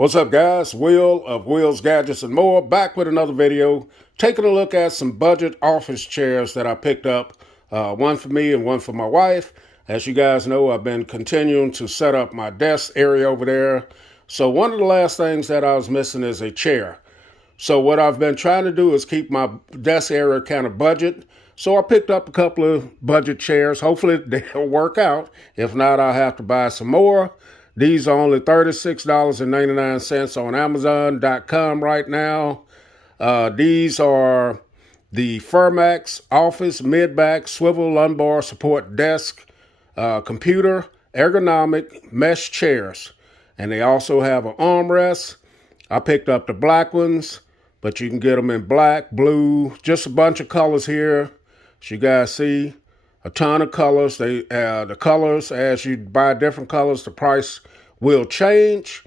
What's up, guys? Will of Will's Gadgets and More, back with another video, taking a look at some budget office chairs that I picked up, one for me and one for my wife. As you guys know, I've been continuing to set up my desk area over there. So one of the last things that I was missing is a chair. So what I've been trying to do is keep my desk area kind of budget. So I picked up a couple of budget chairs. Hopefully they'll work out. If not, I'll have to buy some more. These are only $36.99 on Amazon.com right now. These are the Furmax Office Mid-Back Swivel Lumbar Support Desk Computer Ergonomic Mesh Chairs. And they also have an armrest. I picked up the black ones, but you can get them in black, blue, just a bunch of colors here. As you guys see, a ton of colors. The colors, as you buy different colors, the price will change.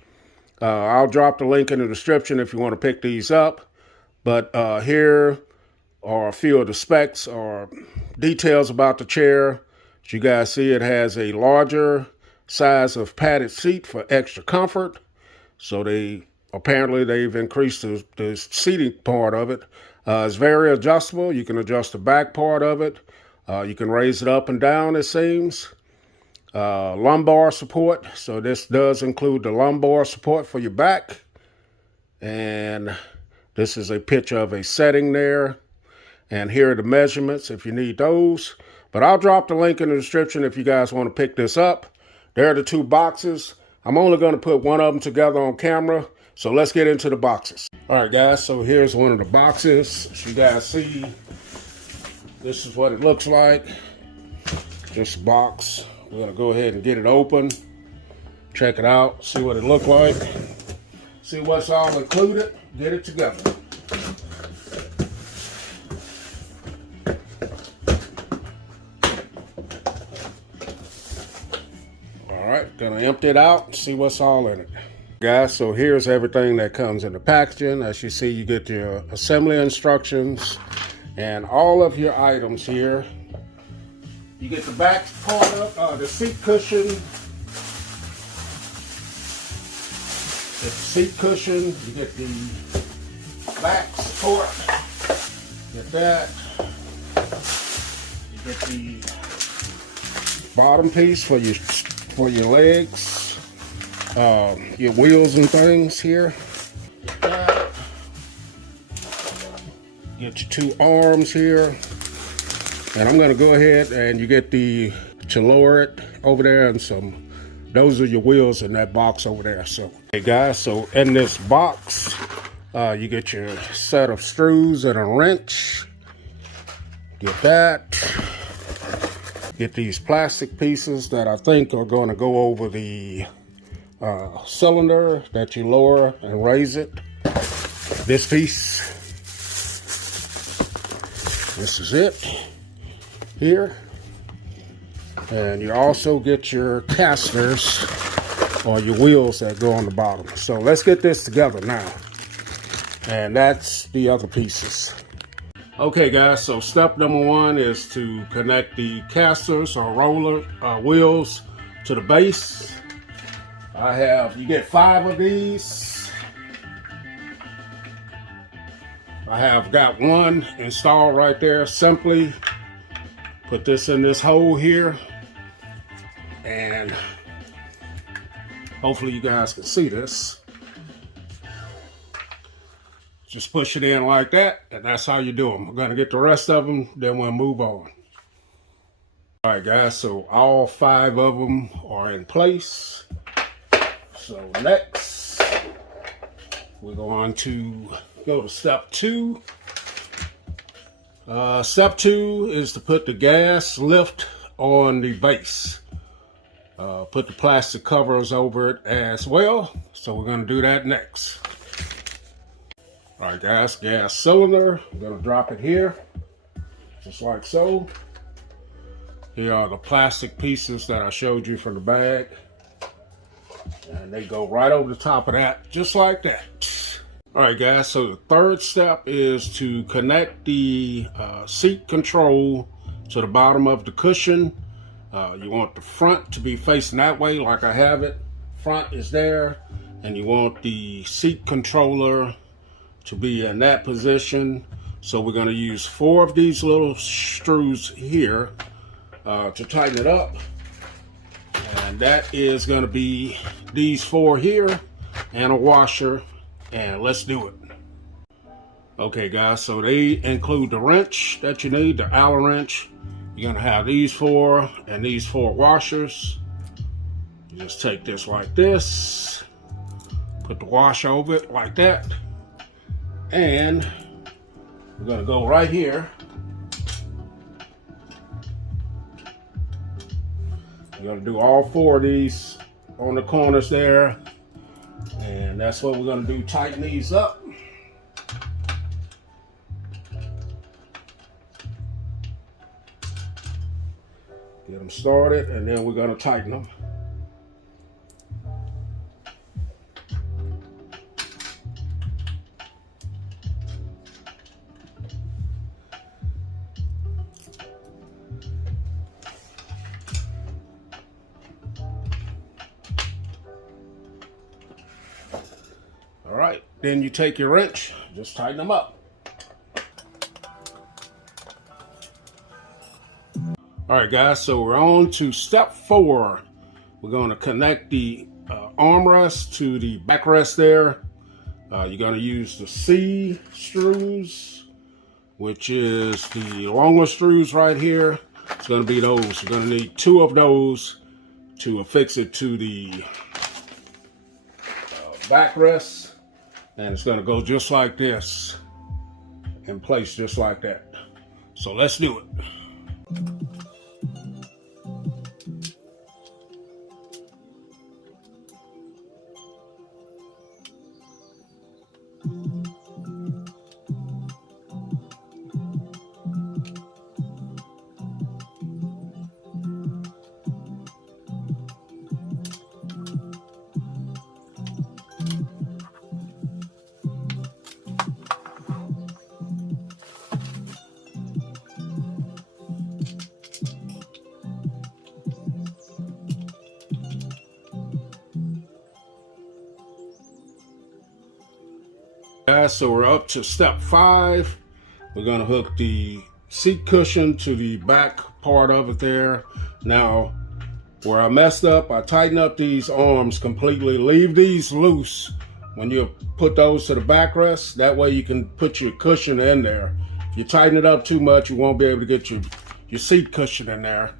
I'll drop the link in the description if you want to pick these up. But here are a few of the specs or details about the chair. As you guys see, it has a larger size of padded seat for extra comfort. So apparently they've increased the seating part of it. It's very adjustable. You can adjust the back part of it. You can raise it up and down, it seems. Lumbar support. So this does include the lumbar support for your back. And this is a picture of a setting there. And here are the measurements if you need those. But I'll drop the link in the description if you guys want to pick this up. There are the two boxes. I'm only going to put one of them together on camera. So let's get into the boxes. All right, guys. So here's one of the boxes. As you guys see, this is what it looks like. Just a box. We're going to go ahead and get it open. Check it out. See what it looks like. See what's all included. Get it together. All right. Going to empty it out. See what's all in it. Guys, so here's everything that comes in the packaging. As you see, you get your assembly instructions and all of your items here. You get the back part of the seat cushion. The seat cushion. You get the back support. Get that. You get the bottom piece for your legs. Your wheels and things here. Get that. Get your two arms here. And I'm going to go ahead and you get to lower it over there, and those are your wheels in that box over there. So, hey guys, so in this box, you get your set of screws and a wrench. Get that. Get these plastic pieces that I think are going to go over the cylinder that you lower and raise it. This piece. This is it here. And you also get your casters or your wheels that go on the bottom. So let's get this together now. And that's the other pieces. Okay guys, so step number one is to connect the casters or roller wheels to the base. You get 5 of these. I have got one installed right there. Simply put this in this hole here, and hopefully you guys can see this. Just push it in like that, and that's how you do them. We're going to get the rest of them, then we'll move on. All right, guys, so all 5 of them are in place. So next, we're going to go to step 2. Step 2 is to put the gas lift on the base. Put the plastic covers over it as well. So we're going to do that next. All right, guys, gas cylinder. I'm going to drop it here, just like so. Here are the plastic pieces that I showed you from the bag. And they go right over the top of that, just like that. All right, guys, so the third step is to connect the seat control to the bottom of the cushion. You want the front to be facing that way like I have it. Front is there, and you want the seat controller to be in that position. So we're going to use 4 of these little screws here to tighten it up. And that is going to be these 4 here and a washer. And let's do it. Okay guys, so they include the wrench that you need, the Allen wrench. You're going to have these 4 and these 4 washers. You just take this like this, put the washer over it like that, and we're going to go right here. We're going to do all 4 of these on the corners there, and that's what we're going to do, tighten these up. Get them started, and then we're going to tighten them. All right, then you take your wrench, just tighten them up. All right, guys, so we're on to step 4. We're going to connect the armrest to the backrest there. You're going to use the C screws, which is the longer screws right here. It's going to be those. You're going to need 2 of those to affix it to the backrest. And it's going to go just like this, in place just like that. So let's do it. Guys, so we're up to step 5. We're going to hook the seat cushion to the back part of it there. Now, where I messed up, I tightened up these arms completely. Leave these loose when you put those to the backrest. That way you can put your cushion in there. If you tighten it up too much, you won't be able to get your seat cushion in there.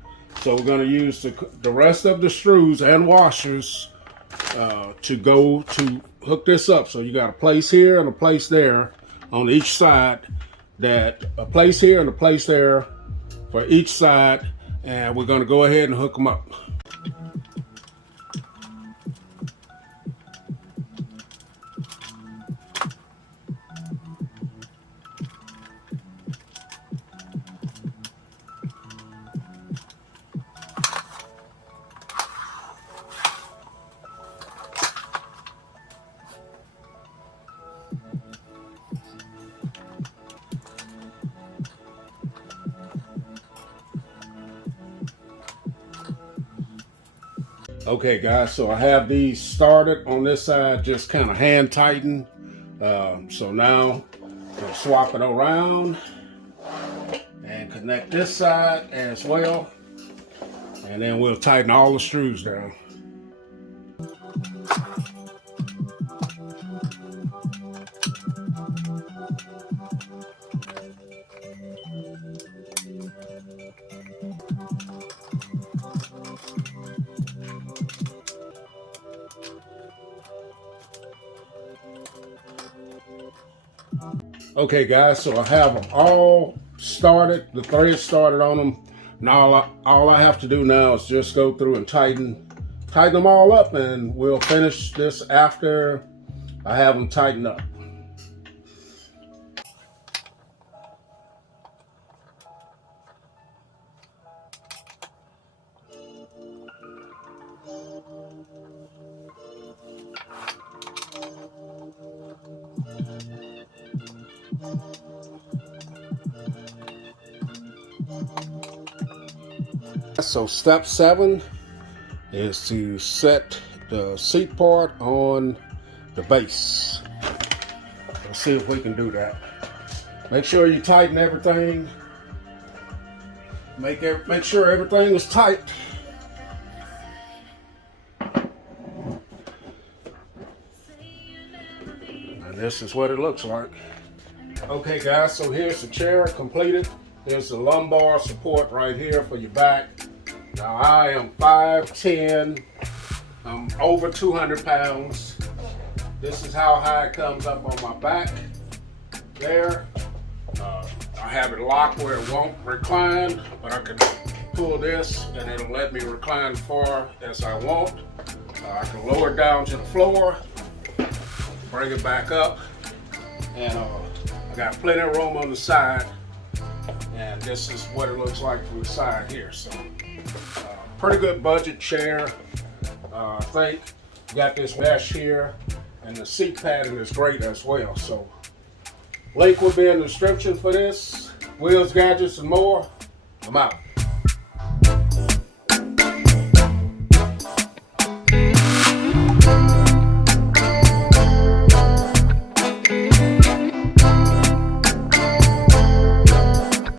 So we're going to use the rest of the screws and washers to hook this up. So you got a place here and a place there on each side, a place here and a place there for each side, and we're going to go ahead and hook them up. Okay guys, so I have these started on this side, just kind of hand tightened. So now we'll swap it around and connect this side as well. And then we'll tighten all the screws down. Okay guys, so I have them all started, the threads started on them. Now all I have to do now is just go through and tighten them all up, and we'll finish this after I have them tightened up. So step 7 is to set the seat part on the base. Let's see if we can do that. Make sure you tighten everything. Make sure everything is tight. And this is what it looks like. Okay guys, so here's the chair completed. There's the lumbar support right here for your back. Now I am 5'10". I'm over 200 pounds. This is how high it comes up on my back. There. I have it locked where it won't recline, but I can pull this and it'll let me recline far as I want. I can lower it down to the floor, bring it back up, and I got plenty of room on the side. And this is what it looks like from the side here. So, pretty good budget chair. I think got this mesh here, and the seat padding is great as well. So, link will be in the description for this. Wheels, Gadgets, and More. I'm out.